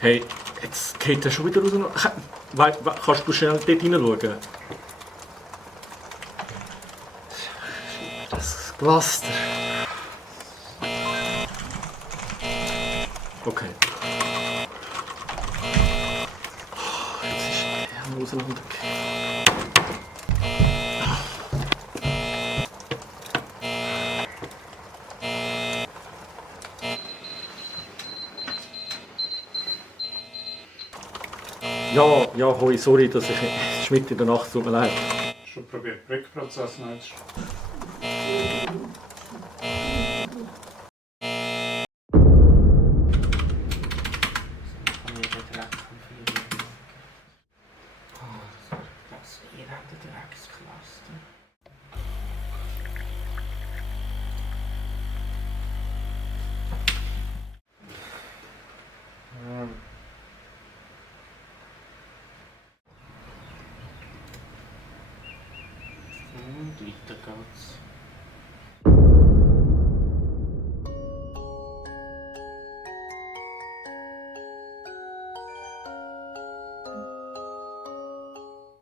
Hey, jetzt geht er schon wieder raus. Kannst du schnell dort hineinschauen? Das Glas. Okay. Jetzt ist er auseinandergefallen. Ja, hoi, sorry, dass ich... Es ist mitten in der Nacht, tut mir leid. Schon probiert, Brückprozess neu zu starten. Das elende Dreckscluster. Und weiter geht's.